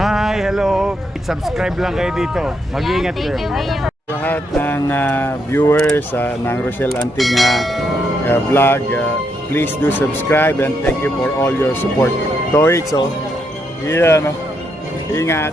Hi, hello. Subscribe lang kayo dito. Mag-iingat kayo. Lahat ng viewers ng Rochelle Anting vlog, please do subscribe and thank you for all your support. Toits, oh. Yeah, no. Ingat.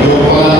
Yung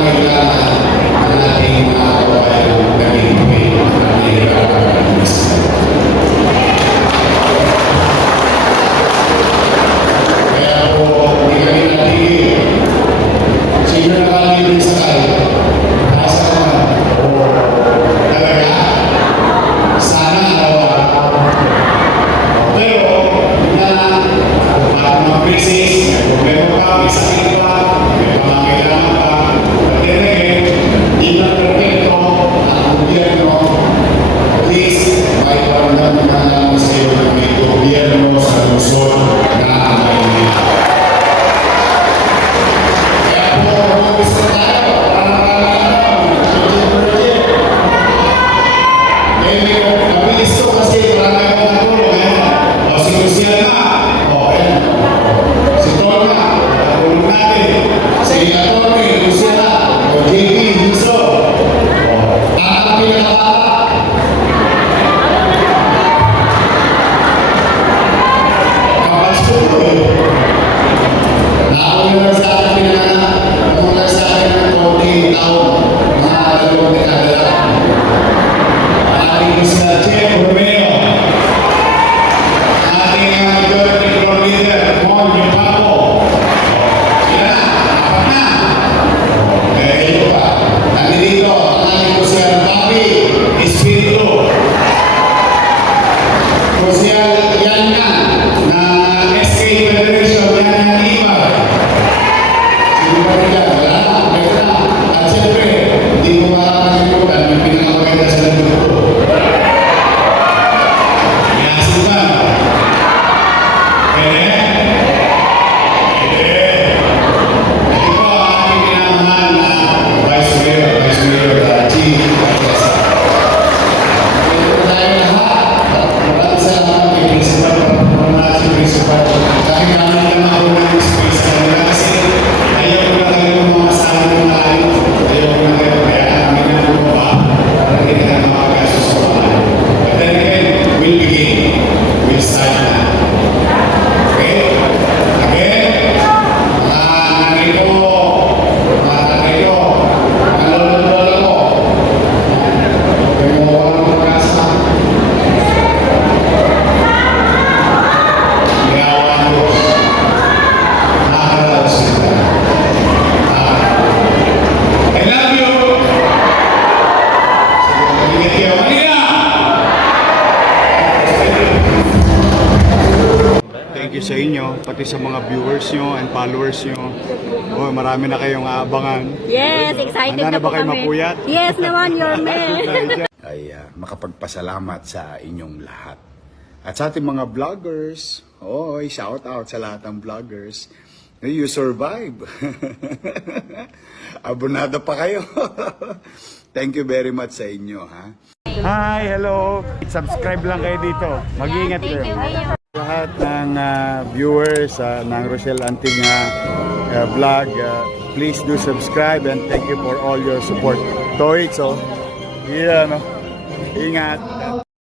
sa inyo, pati sa mga viewers nyo and followers nyo. Oh, marami na kayong aabangan. Yes, excited Handa na po ba kayo kami. mapuyat? Yes naman, your man. Ay makapagpasalamat sa inyong lahat. At sa ating mga vloggers, shout out sa lahat ng vloggers. You survive. Abonado pa kayo. Thank you very much sa inyo, ha? Hi, hello. Subscribe lang kayo dito. Mag-iingat kayo. Lahat ng viewers ng Rochelle Antigna vlog, please do subscribe and thank you for all your support. Toy, so, yeah, no? Ingat.